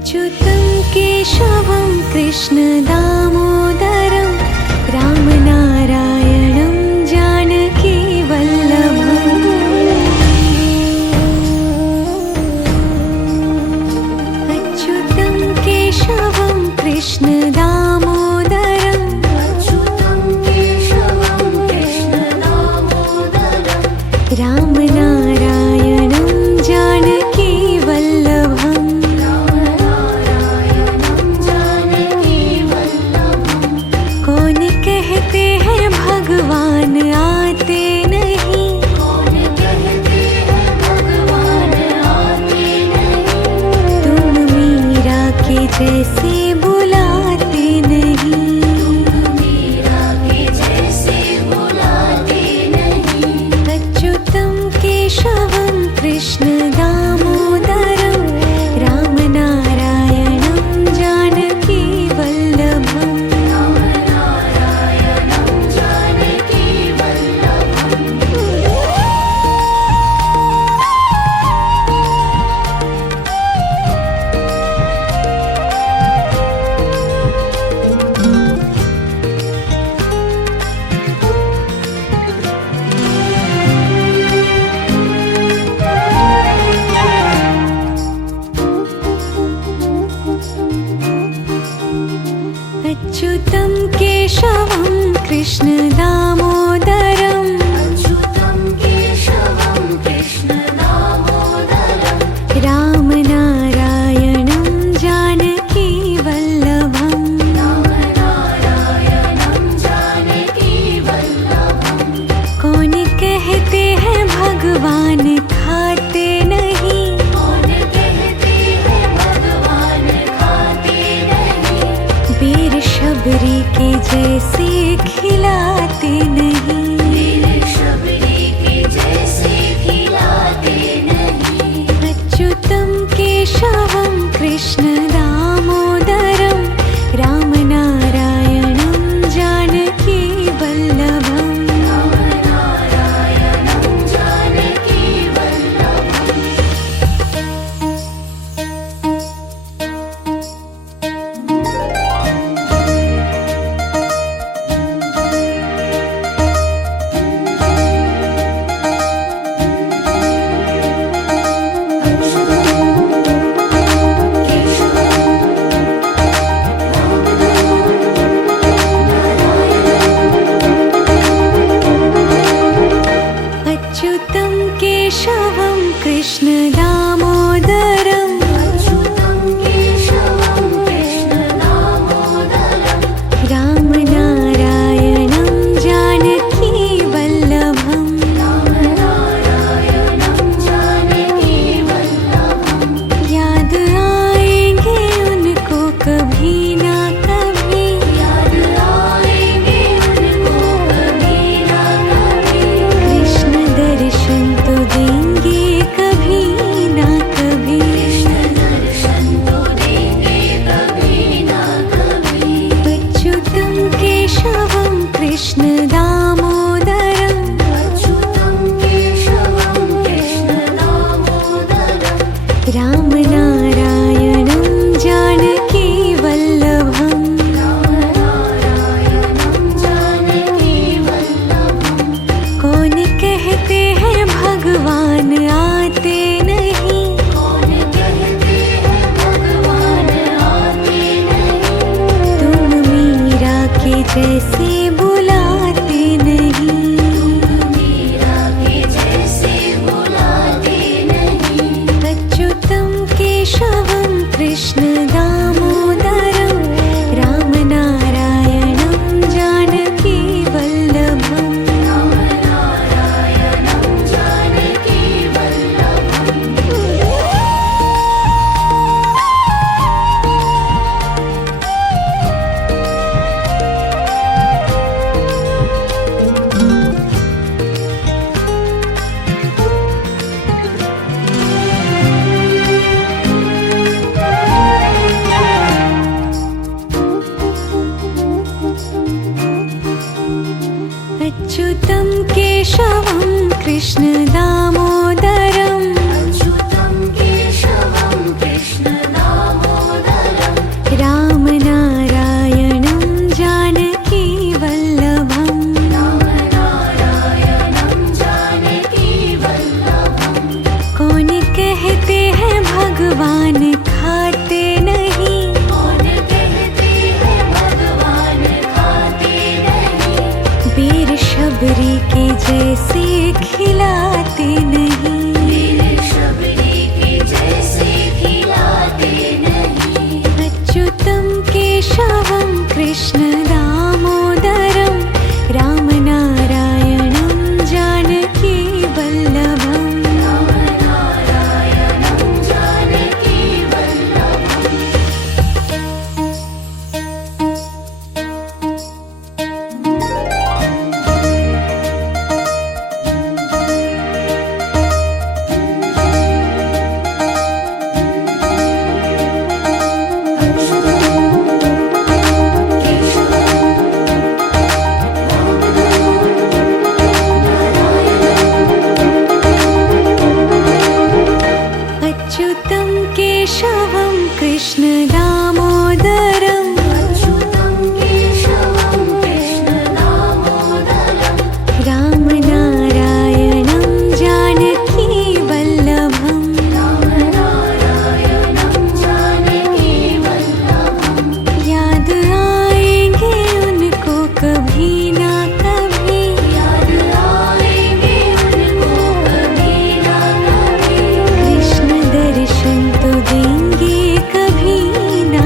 अच्युतं केशवं कृष्ण दामोदरं रामनारायणं जानकी वल्लभम्। अच्युतं केशवं कृष्ण दामोदरं रामनारायणं जानकी वल्लभम्। कौन कहते हैं भगवान आते नहीं, तुम मीरा के जैसे बुलाते नहीं। अच्युतं केशवं कृष्ण दामोदरं रामनारायणं जानकी वल्लभम्। अच्युतं केशवं कृष्ण दामोदरं रामनारायणं जानकी वल्लभम्। कौन कहते हैं भगवान खाते नहीं, बेर शबरी के जैसे खिलाते नहीं। अच्युतं केशवं कृष्ण दामोदरं रामनारायणं जानकी वल्लभम्। अच्युतं केशवं कृष्ण दामोदरं रामनारायणं जानकी वल्लभम्। याद आएंगे उनको कभी ना कभी, कृष्ण दर्शन तो देंगे कभी ना कभी। अच्युतं केशवं कृष्ण दामोदरं रामनारायणं जानकी वल्लभम्। कौन कहते हैं भगवान आते नहीं, तुम मीरा के जैसे बुलाते नहीं। अच्युतं केशवं कृष्ण दामोदरं रामनारायणं जानकी वल्लभम्। अच्युतं केशवं कृष्ण दामोदरं केशवं कृष्ण दामोदरं रामनारायणं जानकी वल्लभम् अच्युतं केशवं कृष्ण दामोदरं रामनारायणं जानकी वल्लभम् याद आएंगे उनको कभी ना कभी कृष्ण दर्शन तो देंगे कभी ना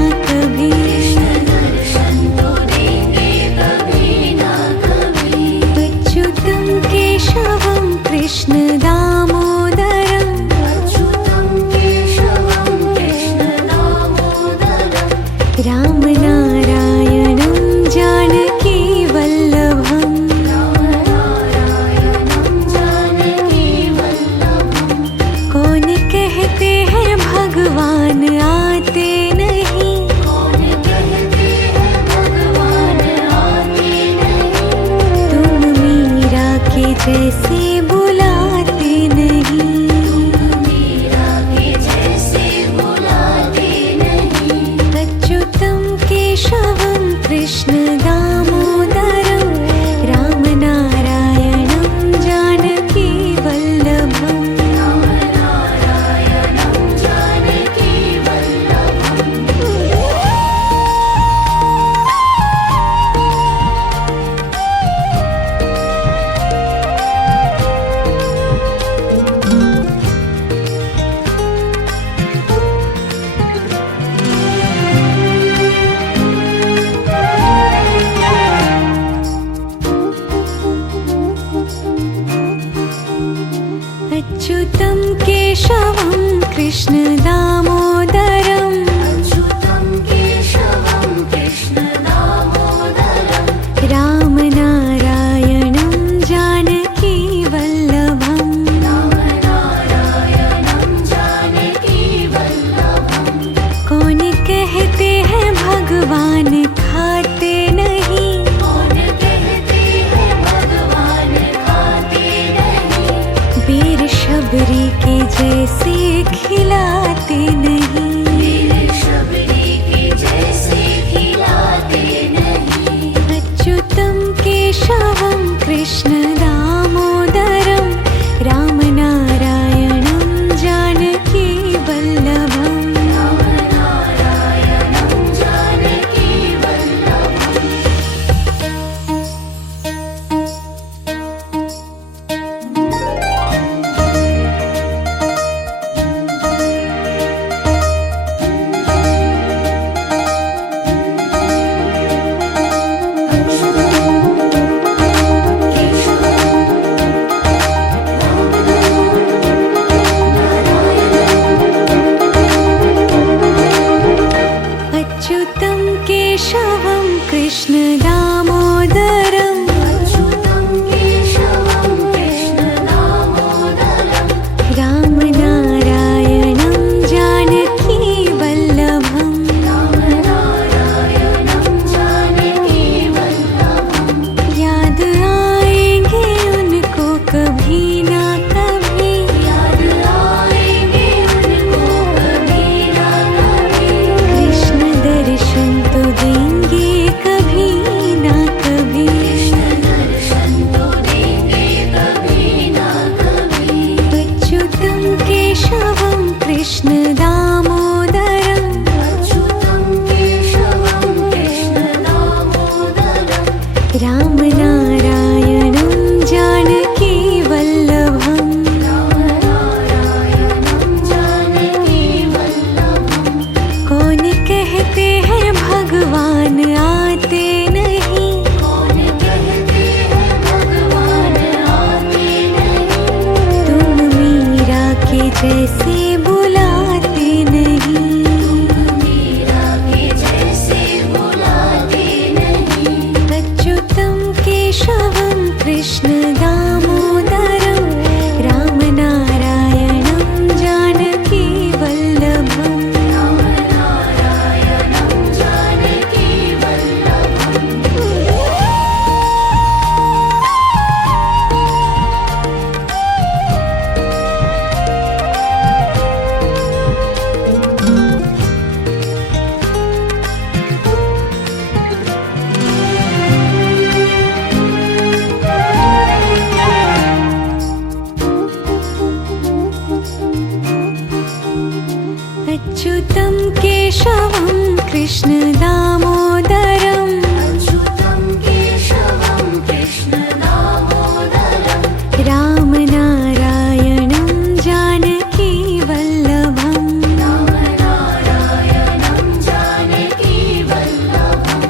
कृष्ण दामोदरम् अच्युतं केशवं कृष्ण दामोदरं रामनारायणं जानकी वल्लभम् रामनारायणं जानकी वल्लभं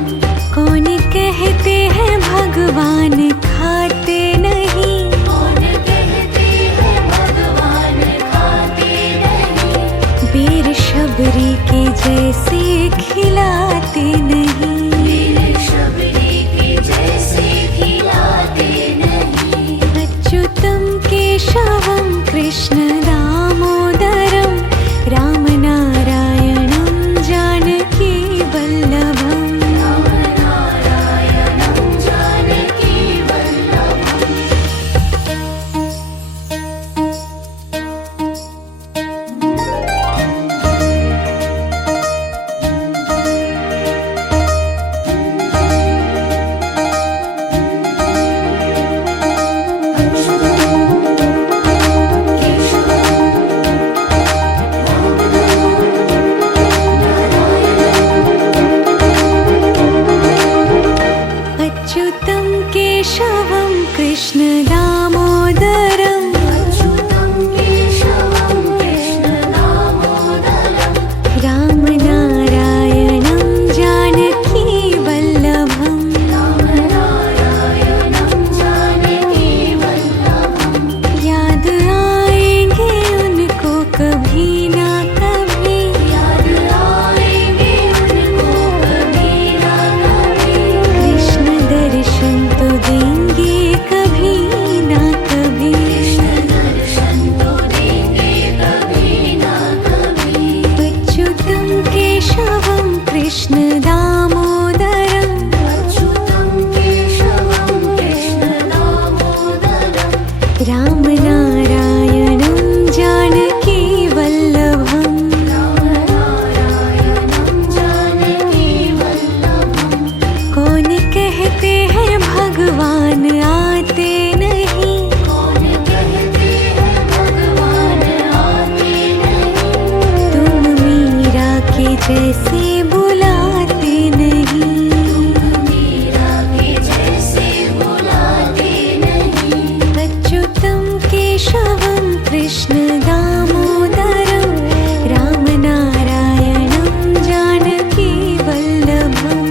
कौन कहते हैं भगवान खाते नहीं कौन कहते हैं भगवान खाते नहीं वीर शबरी के जैसे खिलाते नहीं वीर शबरी के जैसे खिलाते नहीं अच्युतं केशवं कृष्ण दामोदरं रामनारायणं जानकी वल्लभम् रामनारायणं जानकी वल्लभम् अच्युतं केशवं कृष्ण दामोदरम् अच्युतं केशवं कृष्ण दामोदरं रामनारायणं जानकी वल्लभम् रामनारायणं जानकी वल्लभं याद आएंगे उनको कभी ना कभी याद आएंगे उनको कभी ना कभी कृष्ण दर्शन तो देंगे कभी ना कभी कृष्ण दर्शन तो देंगे कभी ना कभी अच्युतं केशवं कृष्ण दामोदरम् अच्युतं केशवं कृष्ण दामोदरं रामनारायणं जानकी वल्लभम् रामनारायणं जानकी वल्लभं कौन कहते हैं भगवान आते नहीं कौन कहते हैं भगवान आते नहीं तुम मीरा के जैसे बुलाते नहीं मीरा के जैसे बुलाते नहीं अच्युतं केशवं कृष्ण दामोदरं रामनारायणं जानकी वल्लभम्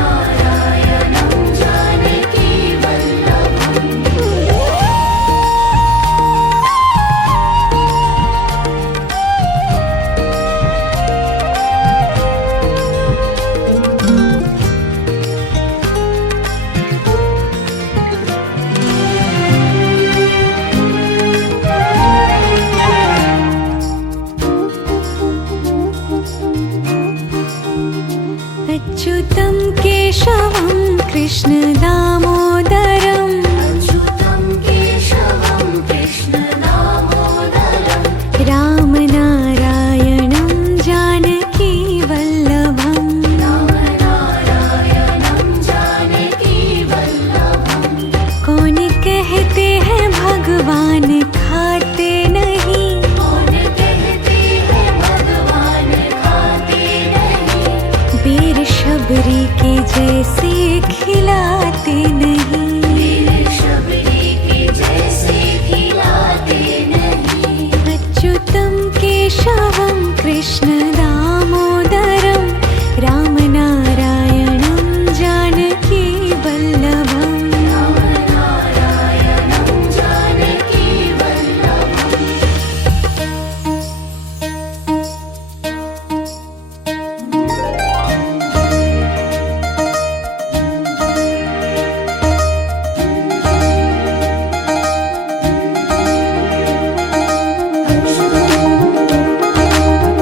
रामनारायणं जानकी वल्लभम् अच्युतं केशवं कृष्ण दामोदरम् अच्युतं केशवं कृष्ण दामोदरं रामनारायणं जानकी वल्लभम् रामनारायणं जानकी वल्लभं कौन कहते हैं भगवान खाते नहीं कौन कहते हैं भगवान खाते नहीं वीर शबरी के जैसे खिलाते नहीं वीर शबरी के जैसे खिलाते नहीं अच्युतं केशवं कृष्ण दामोदरं रामनारायणं जानकी वल्लभम् रामनारायणं जानकी वल्लभम्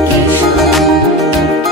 केशवं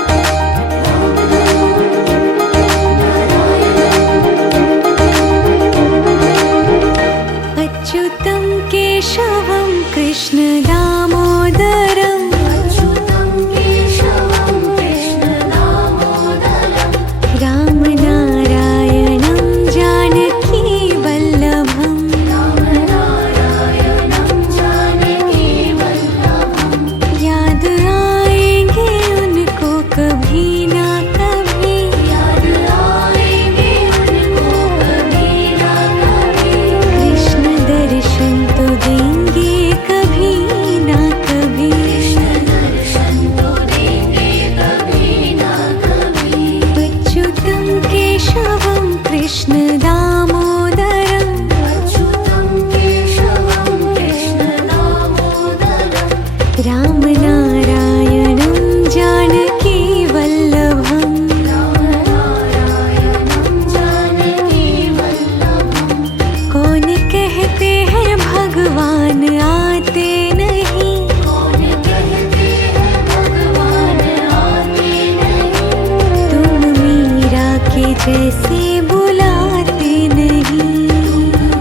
जैसे बुलाते नहीं।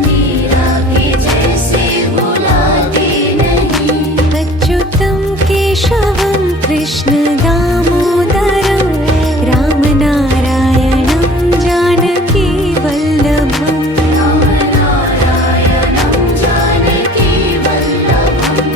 मीरा के जैसे बुलाते नहीं। अच्युतं केशवं कृष्ण दामोदरं रामनारायणं जानकी वल्लभम्। रामनारायणं जानकी वल्लभम्।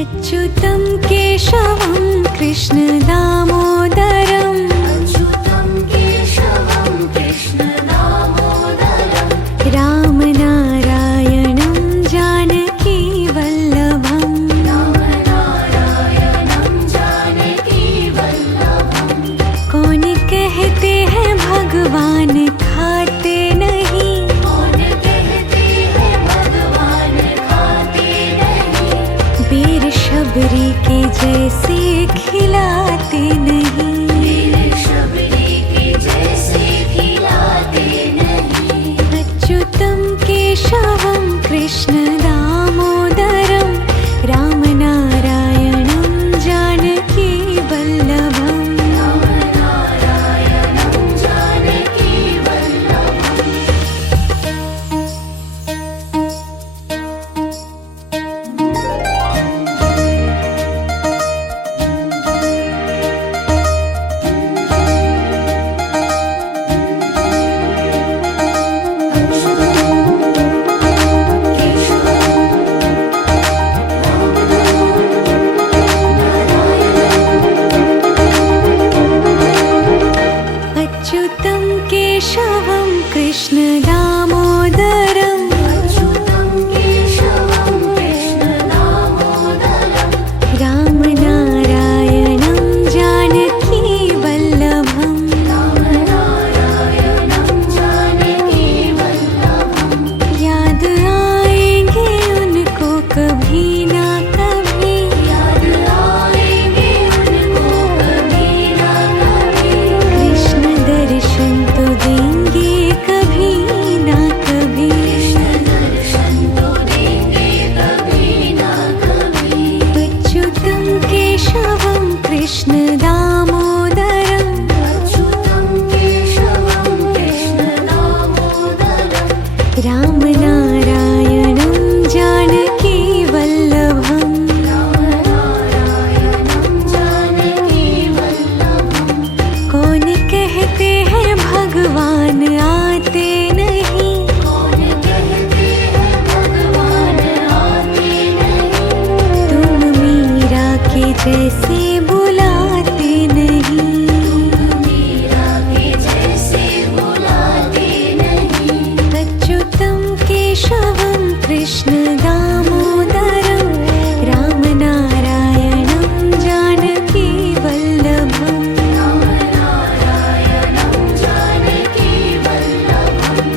अच्युतं केशवं कृष्ण दामोदरं अच्युतं केशवं कृष्ण दामोदरम्। रामनारायणं जानकी वल्लभम्। रामनारायणं जानकी वल्लभम्। कौन कहते हैं भगवान खाते नहीं। कौन कहते हैं भगवान खाते नहीं। वीर शबरी के जैसे खिलाते नहीं। वीर शबरी के जैसे खिलाते नहीं। अच्युतं केशवं कृष्ण दामोदरं रामनारायणं जानकी वल्लभम्। रामनारायणं जानकी वल्लभम्। अच्युतं केशवं कृष्ण दामोदरं अच्युतं केशवं कृष्ण दामोदरम्। रामनारायणं जानकी वल्लभम्। रामनारायणं जानकी वल्लभम्। याद आएंगे उनको कभी ना कभी। याद आएंगे उनको कभी ना कभी। कृष्ण दर्शन तो देंगे कभी ना कभी। कृष्ण दर्शन तो देंगे कभी ना कभी। अच्युतं केशवं कृष्ण दामोदरं अच्युतं केशवं कृष्ण दामोदरम्। रामनारायणं जानकी वल्लभम्। रामनारायणं जानकी वल्लभम्। कौन कहते हैं भगवान आते नहीं। कौन कहते हैं भगवान आते नहीं। तुम मीरा के जैसे बुलाते नहीं। मीरा के जैसे बुलाते नहीं। अच्युतं केशवं कृष्ण दामोदरं रामनारायणं जानकी वल्लभम्। रामनारायणं जानकी वल्लभम्।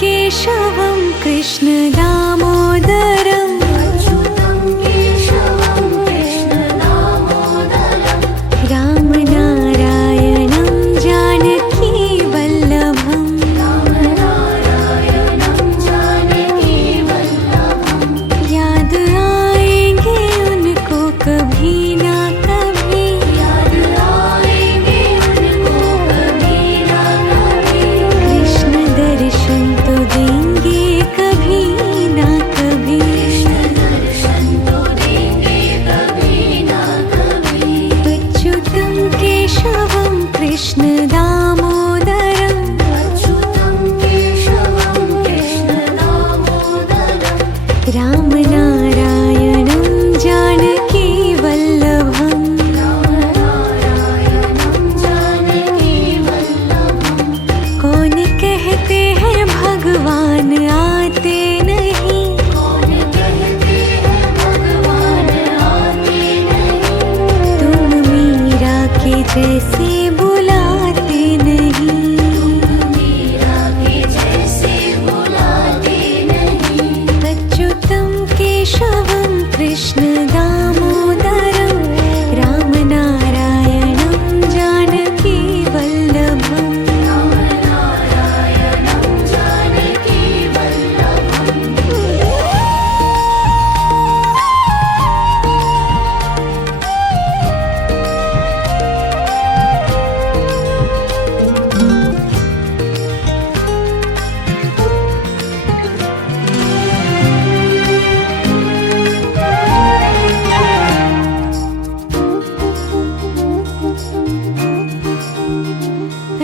केशवं कृष्ण दामोदरम् अच्युतं केशवं कृष्ण दामोदरम् रामनारायणं जानकी वल्लभम् रामनारायणं जानकी वल्लभम् याद आएंगे उनको कभी ना कभी याद आएंगे उनको कभी ना कभी कृष्ण दर्शन तो देंगे कभी ना कभी कृष्ण दर्शन तो देंगे कभी ना कभी अच्युतं केशवं कृष्ण दामोदरम् अच्युतं केशवं कृष्ण दामोदरम् रामनारायणं जानकी वल्लभम् रामनारायणं जानकी वल्लभम् कौन कहते हैं भगवान आते नहीं कौन कहते हैं भगवान आते नहीं तुम मीरा के जैसे बुलाते नहीं मीरा के जैसे बुलाते नहीं अच्युतं केशवं कृष्ण दामोदरम् रामनारायणं जानकी वल्लभम् रामनारायणं जानकी वल्लभम्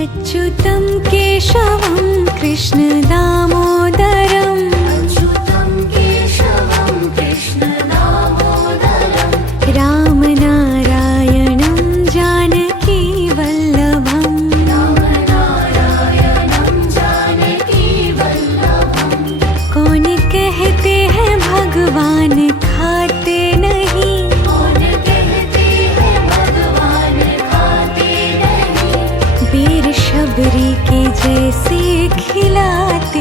अच्युतं केशवं कृष्ण दामोदरम् अच्युतं केशवं कृष्ण दामोदरम् रामनारायणं जानकी वल्लभम् रामनारायणं जानकी वल्लभम् कौन कहते हैं भगवान खाते नहीं कौन कहते हैं भगवान खाते नहीं वीर शबरी के जैसे खिलाते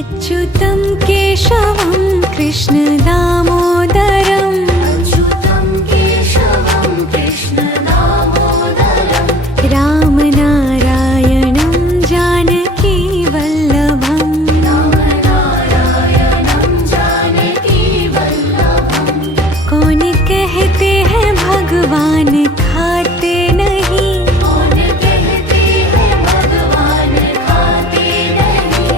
अच्युतं केशवं कृष्ण दामोदरम् अच्युतं केशवं कृष्ण दामोदरं रामनारायणं जानकी वल्लभम् रामनारायणं जानकी वल्लभं कौन कहते हैं भगवान खाते नहीं कौन कहते हैं भगवान खाते नहीं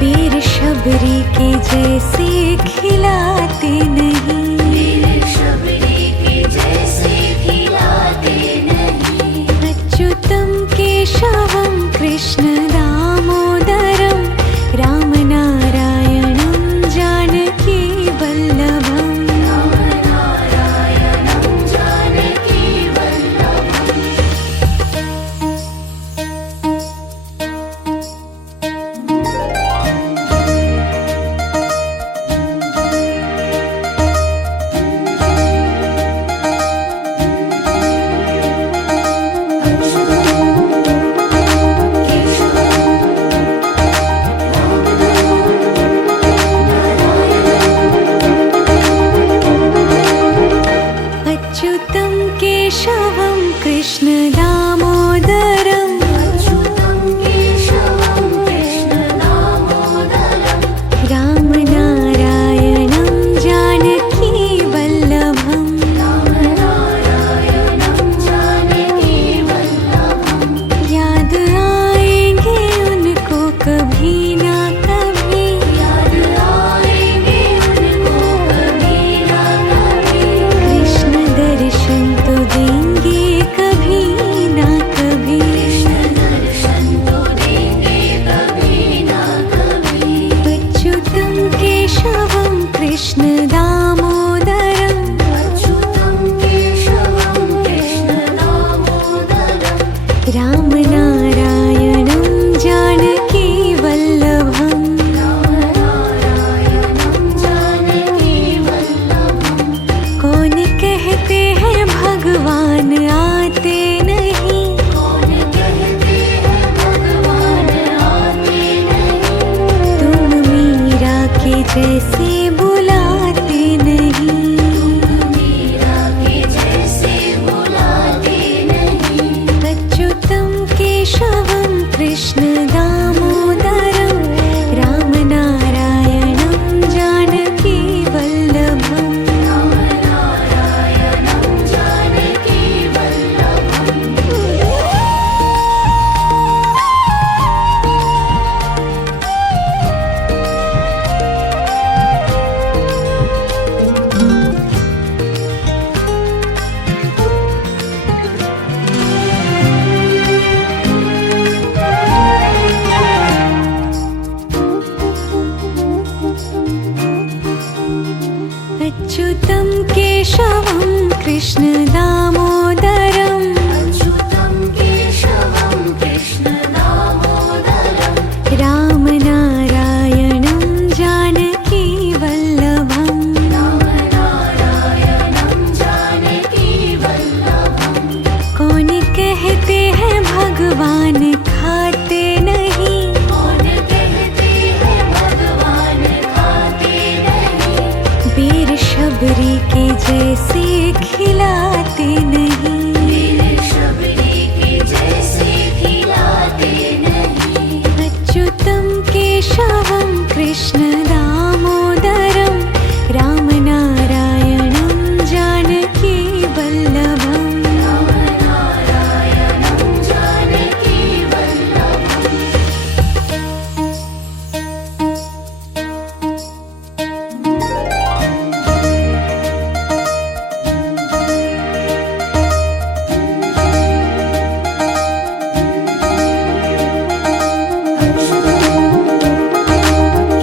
वीर शबरी के जैसे खिलाते नहीं वीर शबरी के जैसे खिलाते नहीं अच्युतं केशवं कृष्ण दामोदरं रामनारायणं जानकी वल्लभम् रामनारायणं जानकी वल्लभम् अच्युतं केशवं कृष्ण दामोदरम् अच्युतं केशवं कृष्ण दामोदरं रामनारायणं जानकी वल्लभम् रामनारायणं जानकी वल्लभं याद आएंगे उनको कभी ना कभी याद आएंगे उनको कभी ना कभी कृष्ण दर्शन तो देंगे कभी ना कभी कृष्ण दर्शन तो देंगे कभी ना कभी अच्युतं केशवं कृष्ण दामोदरम् अच्युतं केशवं कृष्ण दामोदरं रामनारायणं जानकी वल्लभम् रामनारायणं जानकी वल्लभं कौन कहते हैं भगवान आते नहीं कौन कहते हैं भगवान आते नहीं तुम मीरा के जैसे बुलाते नहीं मीरा के जैसे बुलाते नहीं अच्युतं केशवं कृष्ण दामोदरं रामनारायणं जानकी वल्लभम् रामनारायणं जानकी वल्लभम् अच्युतं केशवं कृष्ण दामोदरम् अच्युतं केशवं कृष्ण दामोदरं रामनारायणं जानकी वल्लभम् रामनारायणं जानकी वल्लभं कौन कहते हैं भगवान खाते नहीं कौन कहते हैं भगवान खाते नहीं वीर शबरी के जैसे खिलाते नहीं वीर शबरी के जैसे खिलाते नहीं अच्युतं केशवं कृष्ण दामोदरं रामनारायणं जानकी वल्लभम् रामनारायणं जानकी वल्लभम्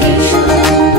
केशवं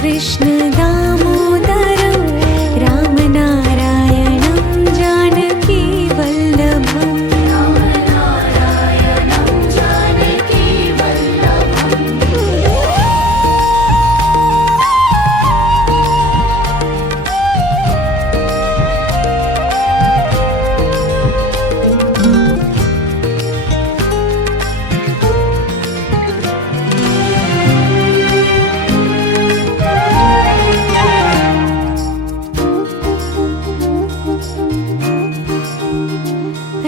कृष्ण दामोदरं रामनारायणं जानकी वल्लभम् रामनारायणं जानकी वल्लभम्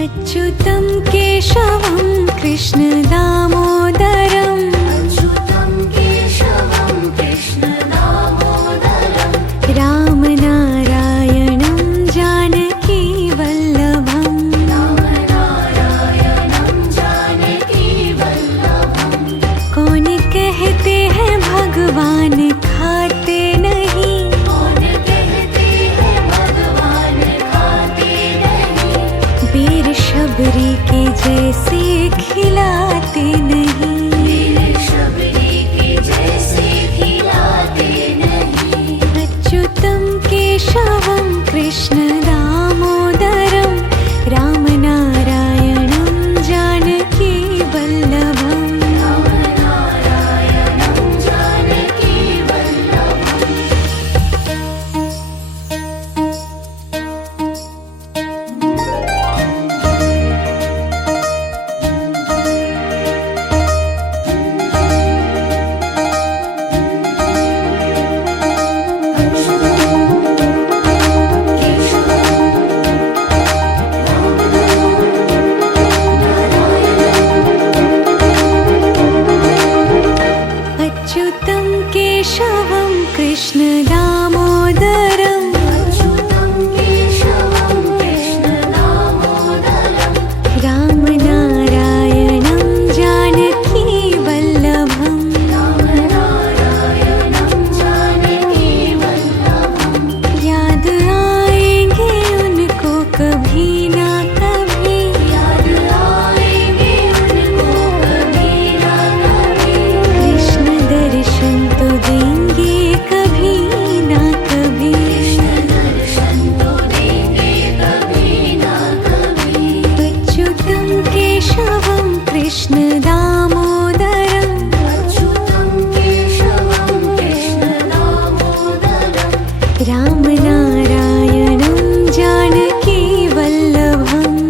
अच्युतं केशवं कृष्ण दामोदरम् अच्युतं केशवं कृष्ण दामोदरं रामनारायणं जानकी वल्लभम् रामनारायणं जानकी वल्लभम् कौन कहते हैं भगवान खाते नहीं कौन कहते हैं भगवान खाते नहीं वीर शबरी के जैसे खिलाते नहीं वीर शबरी के जैसे खिलाते नहीं अच्युतं केशवं कृष्ण दामोदरं रामनारायणं जानकी वल्लभम् रामनारायणं जानकी वल्लभम् अच्युतं केशवं कृष्ण दामोदरं अच्युतं केशवं कृष्ण दामोदरं रामनारायणं जानकी वल्लभम् रामनारायणं जानकी वल्लभम् याद आएंगे उनको कभी ना कभी याद आएंगे उनको कभी ना कभी कृष्ण दर्शन तो देंगे कभी ना कभी कृष्ण दर्शन तो देंगे कभी ना कभी अच्युतं केशवं कृष्ण दामोदरम् अच्युतं केशवं कृष्ण दामोदरं रामनारायणं जानकी वल्लभम्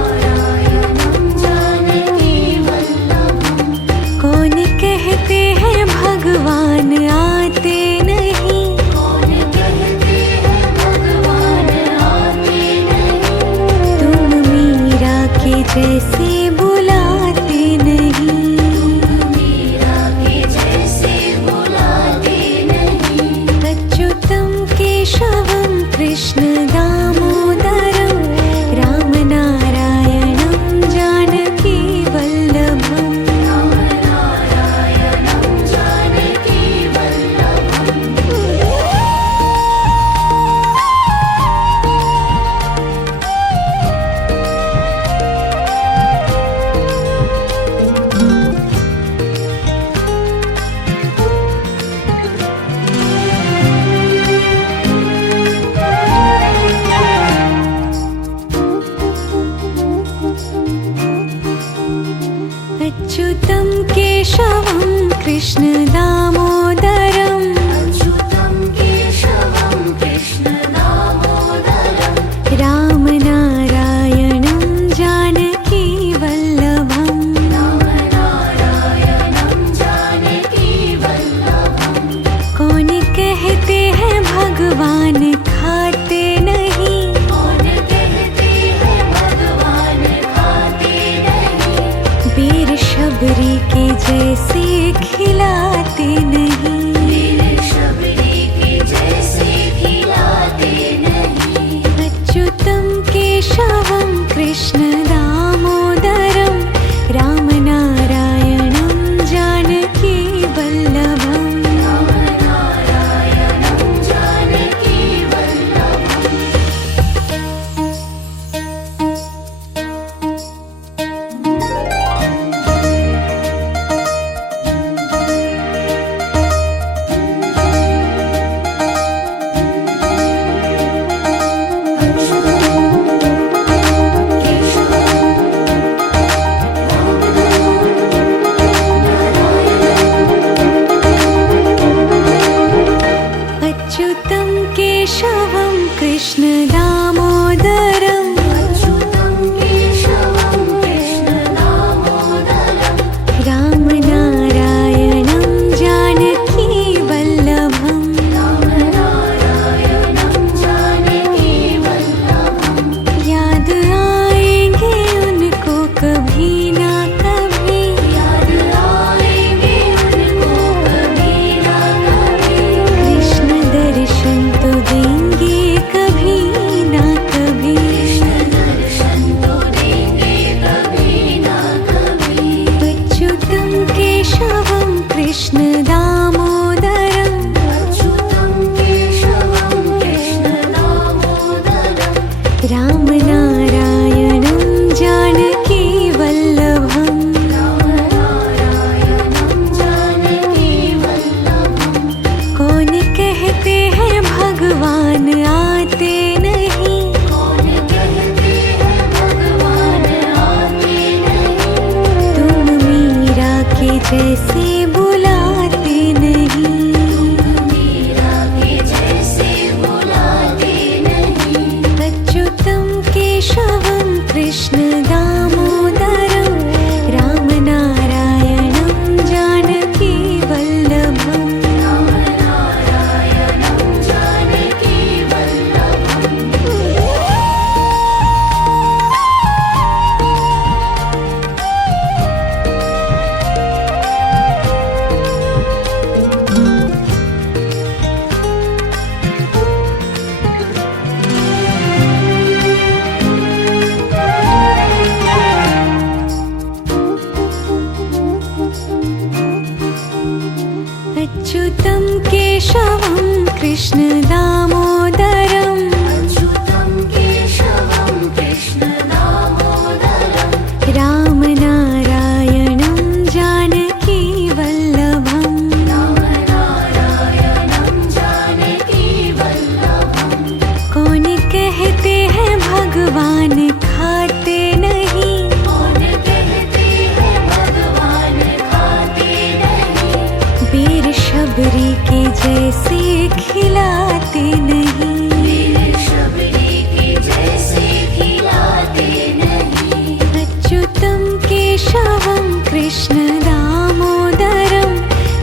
रामनारायणं जानकी वल्लभम् कौन कहते हैं भगवान आते नहीं कौन कहते हैं भगवान आते नहीं तुम मीरा के जैसे बुलाते नहीं मीरा के जैसे बुलाते नहीं अच्युतं केशवं कृष्ण दामोदरं रामनारायणं जानकी वल्लभम् रामनारायणं जानकी वल्लभम् अच्युतं केशवं कृष्ण दामोदरम् अच्युतं केशवं कृष्ण दामोदरं रामनारायणं जानकी वल्लभम् रामनारायणं जानकी वल्लभम् कौन कहते हैं भगवान खाते नहीं कौन कहते हैं भगवान खाते नहीं वीर शबरी के जैसे खिलाते कृष्ण दामोदरम् अच्युतं केशवं कृष्ण दामोदरम् रामनारायणं जानकी वल्लभम् रामनारायणं जानकी वल्लभम् याद आएंगे उनको कभी ना कभी याद आएंगे उनको कभी ना कभी कृष्ण दर्शन तो देंगे कभी ना कभी कृष्ण दर्शन तो देंगे कभी ना कभी अच्युतं केशवं कृष्ण दामोदरम् अच्युतं केशवं कृष्ण दामोदरम् रामनारायणं जानकी वल्लभम् रामनारायणं जानकी वल्लभम् कौन कहते हैं भगवान आते नहीं कौन कहते हैं भगवान आते नहीं तुम मीरा के जैसे बुलाते नहीं मीरा के जैसे बुलाते नहीं अच्युतं केशवं कृष्ण दामोदरम् रामनारायणं जानकी वल्लभम् रामनारायणं जानकी वल्लभम् अच्युतं केशवं कृष्ण दामोदरम् अच्युतं केशवं कृष्ण दामोदरम् रामनारायणं जानकी वल्लभम् रामनारायणं जानकी वल्लभम् कौन कहते हैं भगवान खाते नहीं कौन कहते हैं भगवान खाते नहीं वीर शबरी के जैसे खिलाते नहीं वीर शबरी के जैसे खिलाते नहीं अच्युतं केशवं कृष्ण दामोदरम्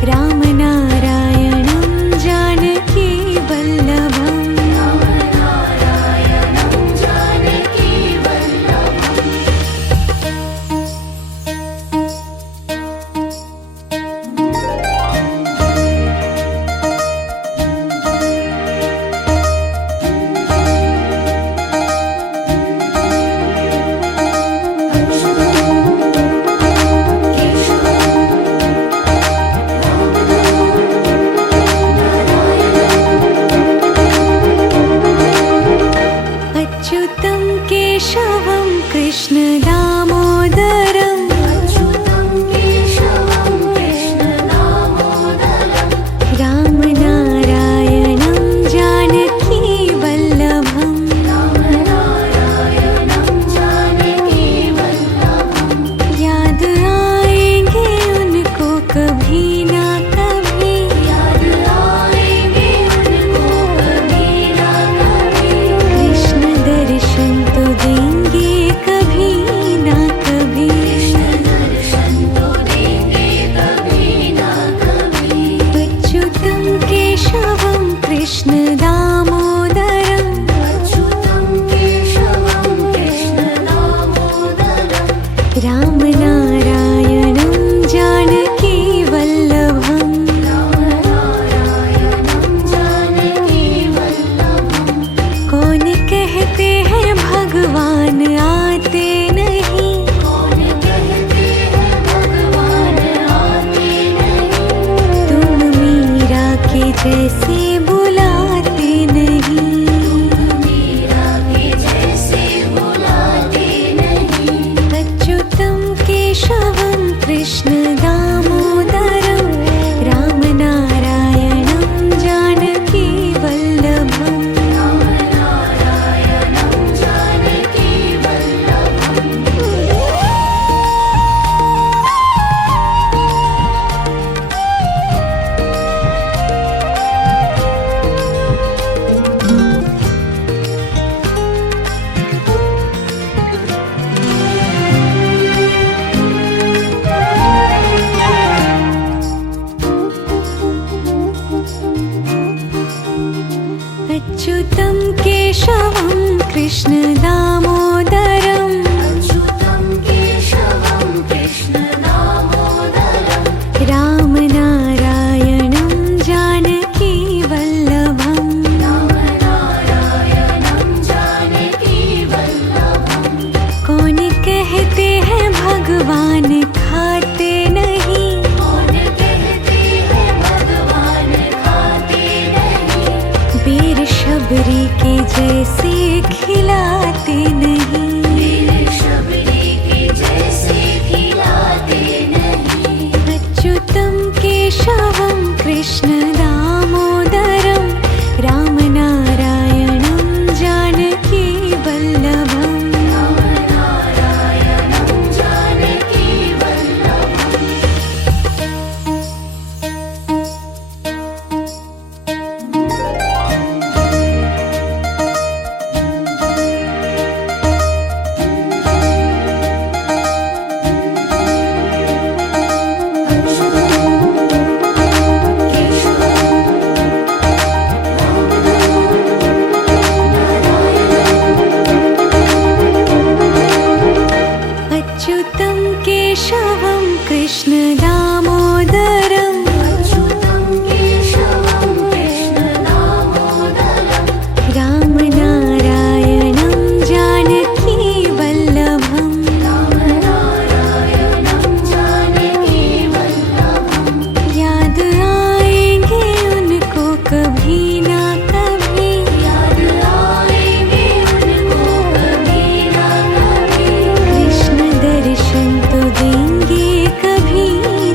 रामनारायणं जानकी वल्लभम् रामनारायणं जानकी वल्लभम् अच्युतं केशवं कृष्ण दामोदरम् अच्युतं केशवं कृष्ण दामोदरम् रामनारायणं जानकी वल्लभम् रामनारायणं जानकी वल्लभम् याद आएंगे उनको कभी ना कभी याद आएंगे उनको कभी ना कभी कृष्ण दर्शन तो देंगे कभी ना कभी कृष्ण दर्शन तो देंगे कभी ना कभी अच्युतं केशवं कृष्ण दामोदरम् अच्युतं केशवं कृष्ण दामोदरम् रामनारायणं जानकी वल्लभम् रामनारायणं जानकी वल्लभम् कौन कहते हैं भगवान आते नहीं कौन कहते हैं भगवान आते नहीं तुम मीरा के जैसे बुलाते नहीं मीरा के जैसे बुलाते नहीं अच्युतं केशवं कृष्ण दामोदरम् रामनारायणं जानकी वल्लभम् रामनारायणं जानकी वल्लभम् अच्युतं केशवं कृष्ण दामोदरम् अच्युतं केशवं कृष्ण दामोदरं रामनारायणं जानकी वल्लभम् रामनारायणं जानकी वल्लभं कौन कहते हैं भगवान खाते नहीं कौन कहते हैं भगवान खाते नहीं वीर शबरी के जैसे खिलाते नहीं वीर शबरी के जैसे खिलाते नहीं अच्युतं केशवं कृष्ण दामोदरं रामनारायणं जानकी वल्लभम् रामनारायणं जानकी वल्लभम् अच्युतं केशवं कृष्ण दामोदरम् अच्युतं केशवं कृष्ण दामोदरं रामनारायणं जानकी वल्लभम् रामनारायणं जानकी वल्लभं याद आएंगे उनको कभी ना कभी याद आएंगे उनको कभी ना कभी कृष्ण दर्शन तो देंगे कभी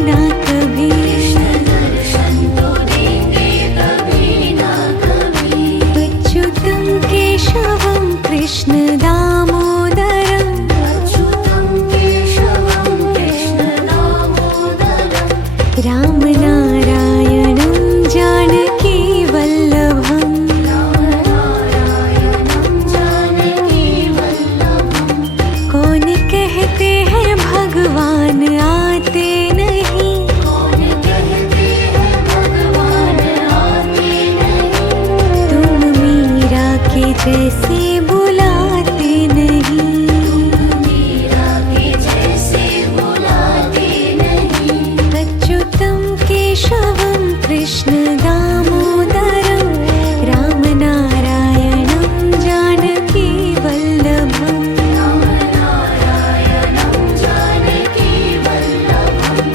ना कभी कृष्ण दर्शन तो देंगे कभी ना कभी अच्युतं केशवं कृष्ण दामोदरम् अच्युतं केशवं कृष्ण दामोदरं रामनारायणं जानकी वल्लभम् रामनारायणं जानकी वल्लभं कौन कहते हैं भगवान आते नहीं कौन कहते हैं भगवान आते नहीं तुम मीरा के जैसे बुलाते नहीं मीरा के जैसे बुलाते नहीं अच्युतं केशवं कृष्ण दामोदरं रामनारायणं जानकी वल्लभम् रामनारायणं जानकी वल्लभम्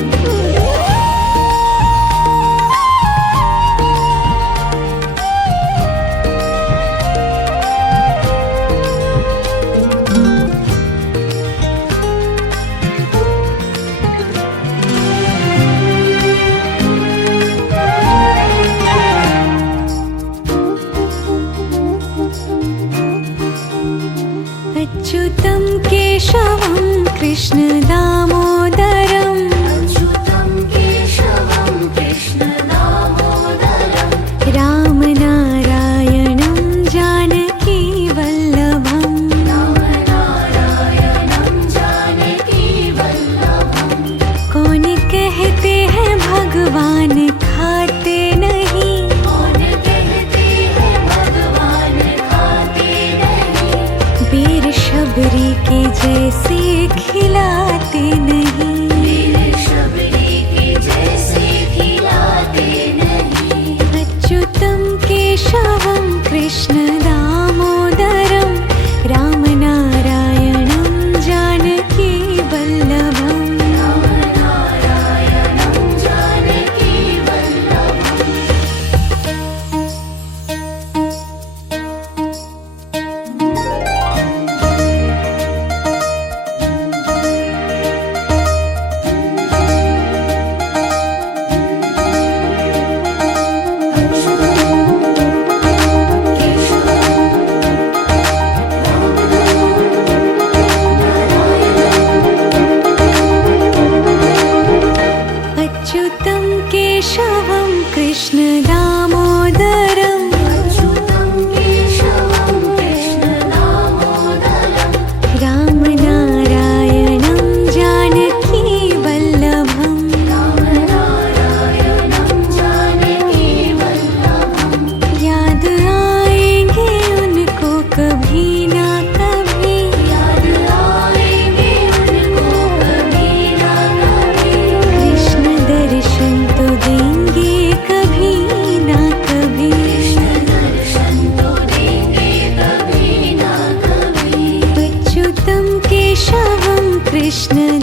अच्युतं केशवं कृष्ण दामोदरम् अच्युतं केशवं कृष्ण दामोदरं रामनारायणं जानकी वल्लभम् रामनारायणं जानकी वल्लभं कौन कहते हैं भगवान खाते नहीं कौन कहते हैं भगवान खाते नहीं वीर शबरी के जैसे खिलाते नहीं वीर शबरी के जैसे खिलाते नहीं अच्युतं केशवं कृष्ण दामोदरं रामनारायणं जानकी वल्लभम् रामनारायणं जानकी वल्लभम् कृष्ण